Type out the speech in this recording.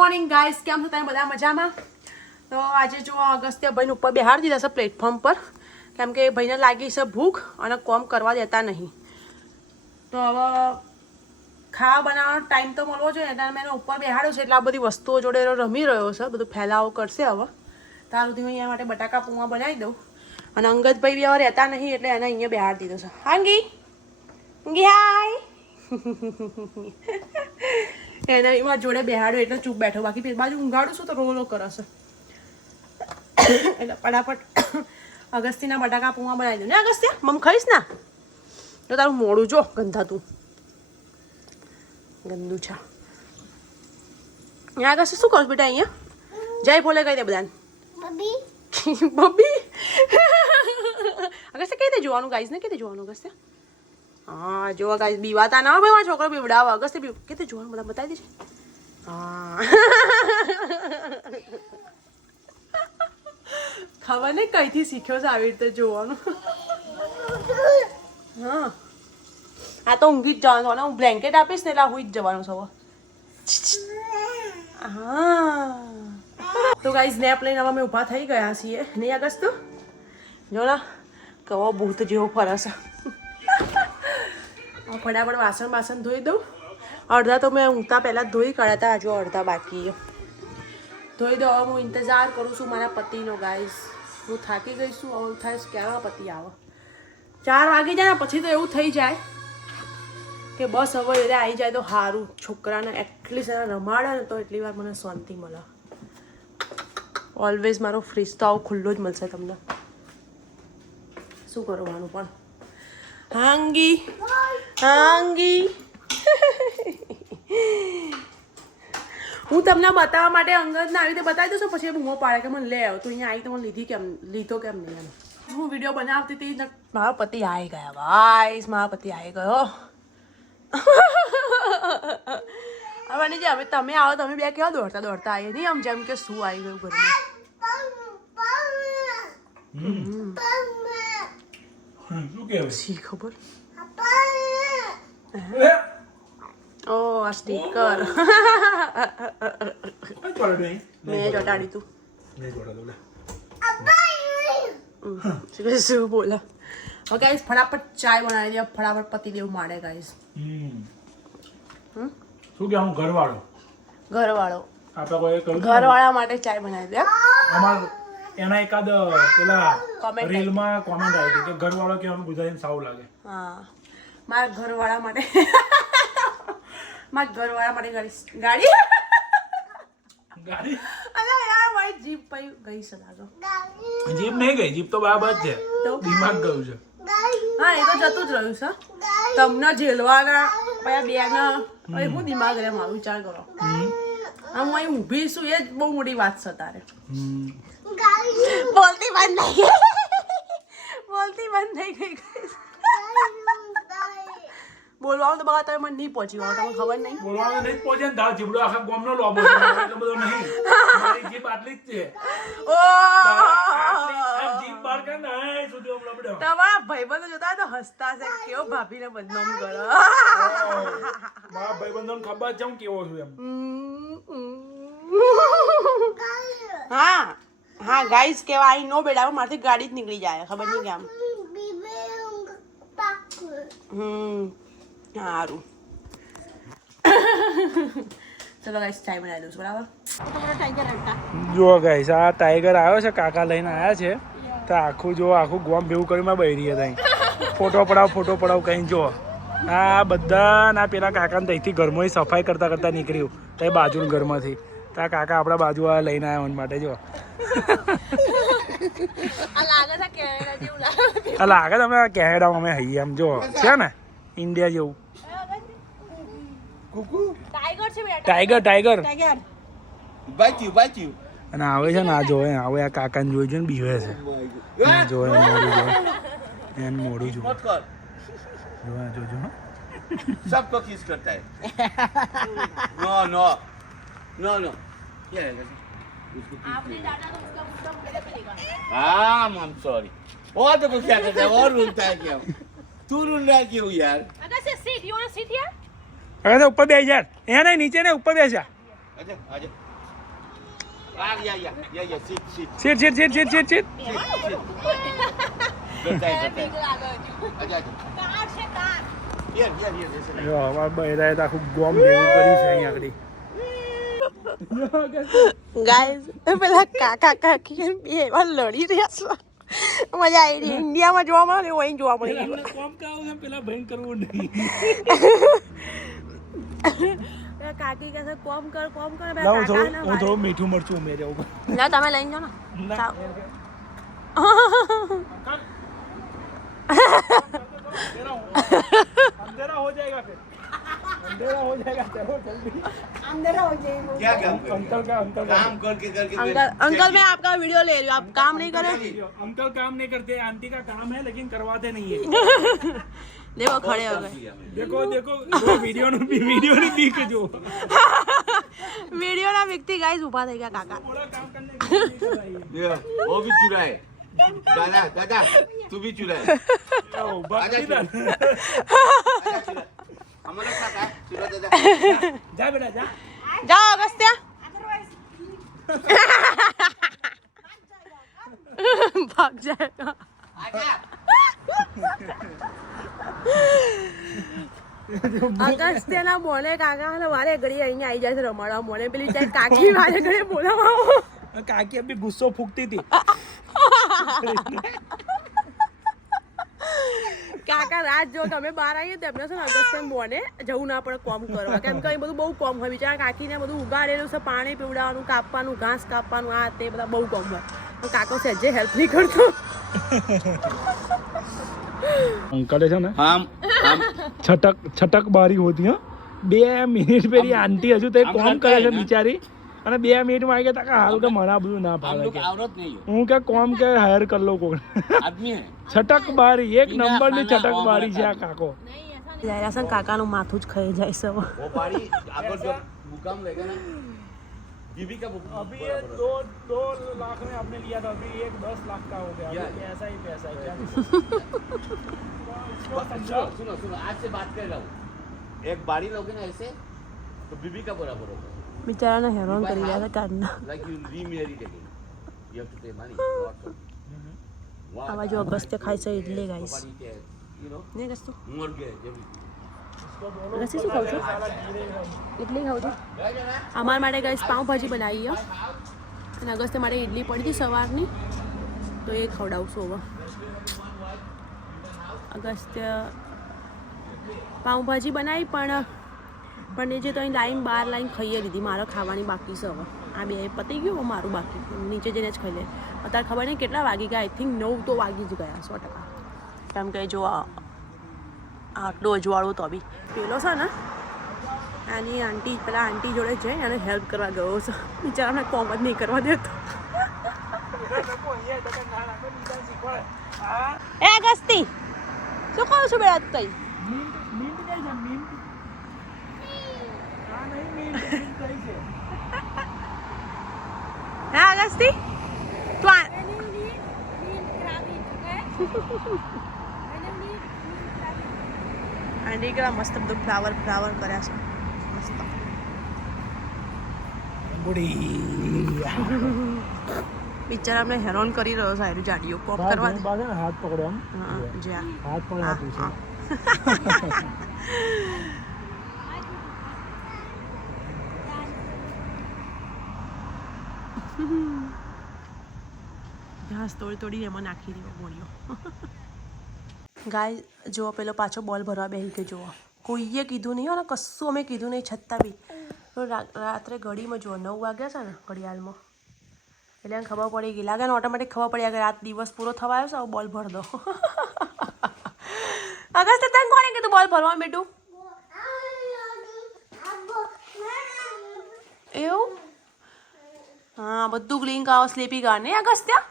Morning guys, કેમ છો તમે બધા મજામાં? તો આજે જો અગસ્ત્ય ભાઈને ઉપર બેહાડી દીધા છે પ્લેટફોર્મ પર, કેમ કે ભાઈને લાગી છે ભૂખ અને કોમ કરવા દેતા નહીં. તો હવે ખાવા બનાવવાનો ટાઈમ તો મળવો જોઈએ, એટલે મેં એને ઉપર બેહાડ્યો છે એટલે આ બધી વસ્તુઓ જોડે રમી રહ્યો છે, બધું ફેલાવો કરશે. હવે ત્યાં સુધી હું અહીંયા માટે બટાકા પૂવા બનાવી દઉં. અને અંગદભાઈ બી હવે રહેતા નહીં એટલે એને અહીંયા બેહાડી દીધો છે. હાંગી અંગી હાય એને એમાં જોડે બેહાડ્યો એટલે ચૂપ બેઠો, બાકી પેલી બાજુ ઊંઘાડું છું તો રોલો કરે છે. એટલે ફટાફટ અગસ્તીના બટાકા પૂવા બનાવી દઉં ને. અગસ્ત્ય મમ ખાઈશ ને તો તારું મોડું જો ગંધાતું ગંદુ છે. અગસ્ત્ય શું કરું બેટા? અહીંયા જય ભોલે કહી દે બધાને. બબી અગસ્ત્ય કહી દે જોવાનું, ગાઈઝ ને કહી દે જોવાનું. અગસ્ત્ય હા જો ગાઈઝ બીવાતા ના ભાઈ, મારો છોકરો બીવડાવે. અગસ્ત્ય કહી દે જોવાનું, બધા બતાવી દેજે. હા ખબર નહીં કઈથી શીખ્યો છે આવી રીતે જોવાનું. હા આ તો ઊંઘી જ જવાનું, હું બ્લેન્કેટ આપીશ ને એટલે હુઈ જ જવાનું છે. હા તો ગાઈઝ સ્નેપ લઈને હવે અમે ઊભા થઈ ગયા છીએ. નહીં અગસ્ત જો ના કવો ભૂત જેવો ફરે છે. ફટાફટ વાસણ ધોઈ દઉં. અડધા તો મેં ઊંઘતા પહેલાં ધોઈ કાઢ્યા હતા, હજુ અડધા બાકી ધોઈ દઉં. હવે હું ઇંતજાર કરું છું મારા પતિનો. ગાઈઝ હું થાકી ગઈ છું. હવે થાય ક્યારે પતિ આવે? 4 વાગી જાય ને પછી તો એવું થઈ જાય કે બસ હવે એટલે આવી જાય તો સારું. છોકરાને એટલીસ્ટ એને રમાડે ને તો એટલી વાર મને શાંતિ મળે. ઓલવેઝ મારો ફ્રીજ તો આવું ખુલ્લો જ મળશે તમને. શું કરવાનું પણ. હાંગી હાંગી હું તમને બતાવવા માટે અંગદને આવી રીતે બતાવી દઉં છું, પછી બૂમો પાડે કે મને લે આવ તું અહીંયા આવી તો મને લીધો કેમ નહીં એમ. હું વિડીયો બનાવતી હતી ને મારા પતિ આવી ગયા. ગાઈસ મારા પતિ આવી ગયો. હવે નહીં હવે તમે આવો, તમે બે કેવા દોડતા આવીએ નહીં આમ જેમ કે શું આવી ગયું ઘરમાં. ખબર ઓ આ સ્ટીકર મેં ચોટાડી તું શું બોલા. હવે ગાઈસ ફટાફટ ચાય બનાવી દે, ફટાફટ પતિ દેવું માંડે. ગાઈસ શું કે હું ઘરવાળો ઘરવાળા માટે ચાય બનાવી દે. અમાર એના એકાદ પેલા રીલમાં કોમેન્ટ આવી હતી કે ઘરવાળો કહેવાનું ગુજરાતીમાં સાવ લાગે. હા મારા ઘરવાળા માટે ગાડી અરે યાર મારી જીપ પઈ ગઈ છે લાગો. જીપ નહીં ગઈ, જીપ તો બરાબર જ છે, દિમાગ ગયું છે. હા એ તો જતું જ રહ્યું છે. તમને ઝેલવાના પછી બેન હવે હું દિમાગ રે મારું, વિચાર કરો. હું અહીં ઊભી છું એ જ બહુ મોટી વાત છે. તારે બોલતી બંધ થઈ ગઈ. બોલવાનું તો બગા તમે મને નહીં પહોંચી તમને ખબર નહીં. બોલવાનું નહીં પહોંચે ને તાર જીબડો આખા ગામનો લોબો છે, એટલો બધો નહીં. મારી જીપ આટલી જ છે. ઓ જીપ બાર કે ના સુધી હમણાં પડ્યો. તમારા ભાઈબંધો જોતા તો હસતા છે કેવો ભાભીને બદનામ કરો. મારા ભાઈબંધોને ખબર છે હું કેવો છું એમ. હા ગાઈસ કેવા આઈ નો બેડા મારથી ગાડી જ નીકળી જાય, ખબર નહીં કેમ. સારું ચલો ગાઈસ ચાય બનાવી દઉં છું બરાબર. જો ગાઈસ આ ટાઈગર આવ્યો છે, કાકા લઈને આવ્યા છે તો આખું ગોમ ભેગું કરીને બેઠી હતા. ફોટો પડાવ કहीं જો આ બધા ના પેલા કાકાને ત્યાંથી ઘરમાં સફાઈ કરતા નીકળ્યું ત્યાં બાજુના ઘરમાંથી. તો આ કાકા આપણા બાજુ લઈને આવ્યા મને માટે. જો લાગે તમે કેનેડામાં અમે હઈએ એમ. જો છે ને ઇન્ડિયા જેવું. ટાઈગર અને આવે છે ને આ જોવે આવે આ કાકાને જોઈ જોઈને બીવે છે. જોવે મોડું જોવે જોજો सबको किस करता है नो हाँ I'm sorry. और तो क्या करता है और रोता है क्या? तू रोन रहा क्यों यार? अगर sit, you want to sit here? अगर तो ऊपर बैठ जा. यहाँ नहीं नीचे नहीं ऊपर बैठ जा. आजा आजा સીટ જો અમારા બૈરાએ તો આખું ગોમ ભેગું કર્યું છે અહીંયા આગળ ગાઈઝ પેલા કાકા કાકી બે એવા લડી રહ્યા છે મજા આવી રહી ઇન્ડિયામાં જોવા મળે ને અહીં જોવા મળે કોમ કાવું છે પેલા ભયંકર કરવું નહીં કાકી કહે છે કોમ કર હું થોડું મીઠું મરચું ઉમેર્યો ના તમે લઈને જાઓ ને अंधेरा हो जाएगा फिर अंधेरा हो जाएगा चलो जल्दी क्या काम अंकल का काम करके अंकल मैं आपका वीडियो ले रही हूँ आप काम नहीं करे अंकल काम नहीं करते आंटी का काम है लेकिन करवाते नहीं है देखो खड़े हो गए देखो वीडियो ने बीक जो वीडियो ना व्यक्ति गाइस ऊपर થઈ ગયા કાકા पूरा काम करने के लिए वो भी चुराए दादा तू भी चुराए हमारा साथ है चुरा दादा जा बेटा जा जाओ अगस्त्या भाग जाएगा અગસ્ત્યના બોલે કાકા ને વારે ઘડી અહીંયા આવી જાય છે રમાડવા મોને પેલી જાય કાકી વારે ઘડી બોલાવા काकी अभी गुस्सो फूकती थी કાકા રાત જો તમે બહાર આવીએ તો એમને છે ને અગસ્ત્ય મોને જવું ના પડે કોમ કરવા કેમ કે અહીં બધું બહુ કોમ હોય બિચારા કાકીને બધું ઉગાડેલું છે પાણી પીવડાવવાનું કાપવાનું ઘાસ કાપવાનું આ તે બધા બહુ કોમ હોય તો કાકો સહેજે હેલ્પ નહીં કરતો અંકલે છે ને हम છટક બારી હોતી હા 2 મિનિટ પેલી આંટી હજુ તો કોમ કરે છે બિચારી અને 2 મિનિટમાં આવી ગયા તા હારું કે મને આ બધું ના ભાવે કે औरत नहीं हो હું કે કોમ કે હાયર કર લો કોણ आदमी है છટક બારી એક નંબરની છટક બારી છે આ કાકો જયરાસન કાકાનું માથું જ ખાઈ જાય છે वो पारी अगर जो भूकंप रहेगा ना बीबी का अभी ये 2 लाख में आपने लिया था अभी 10 लाख का हो गया Yeah. पैसा ही पैसा है क्या सुनो आज से बात कर रहा हूँ एक बाड़ी लोगे ना ऐसे तो बीबी का बराबर होगा બિચારાને હેરાન કરી રહ્યા છે કારના like you remarried again you have to pay money આવા જો અગસ્ત્ય ખાય છે ઇડલી ગાઈસ you know નહીં ગસ્તું मर गए जब ગસ્તી શું ખાવ છું ઇડલી ખાવ છું અમારા માટે ગાઈસ પાઉંભાજી બનાવી છે અને અગસ્ત્ય માટે ઇડલી પડી હતી સવારની તો એ ખવડાવશું હવે અગસ્ત્ય પાઉંભાજી બનાવી પણ એ જે તો અહીં લાઈન બહાર લાઈન ખાઈએ લીધી મારે ખાવાની બાકી છે હવે આ બે પતી ગયું મારું બાકી નીચે જઈને જ ખાઈ લે અત્યારે ખબર નહીં કેટલા વાગી ગયા આઈ થિંક 9 તો વાગી જ ગયા 100% કેમ કે જો આટલું અજવાળું તો બી પેલો છે ને આની આંટી પેલા આંટી જોડે જઈ અને હેલ્પ કરવા ગયો છે બિચારાને કોમ જ નહીં કરવા દેતો એ અગસ્તી શું કહું છું બેટા તઈ હા અગસ્તી તું આંટી કેવા મસ્ત બધું ફ્લાવર કર્યા છે મસ્ત બિચારા અમને હેરાન કરી રહ્યો છે આયરું જાડીઓ કોપ કરવા હાથ પકડો આમ હા જ્યાં હાથ પણ આપ્યું છે ઘાસ તોડી એમાં નાખી દીધો ગોળીઓ ગાય જો પેલો પાછો બોલ ભરવા બેસી ગયો જુઓ કોઈએ કીધું નહીં અને કશું અમે કીધું નહીં છતાં બી તો રાત્રે ઘડીમાં જુઓ 9 વાગ્યા છે ને ઘડિયાળમાં એટલે એને ખબર પડી ગઈ લાગે ને ઓટોમેટિક ખબર પડી કે રાત દિવસ પૂરો થવા આવ્યો છે હવે બોલ ભર દો અગસ્ત તને કોણે કીધું બોલ ભરવા બેટું એવું હા બધું ગ્લિંક આવો સ્લીપી ગા ને અગસ્ત્યા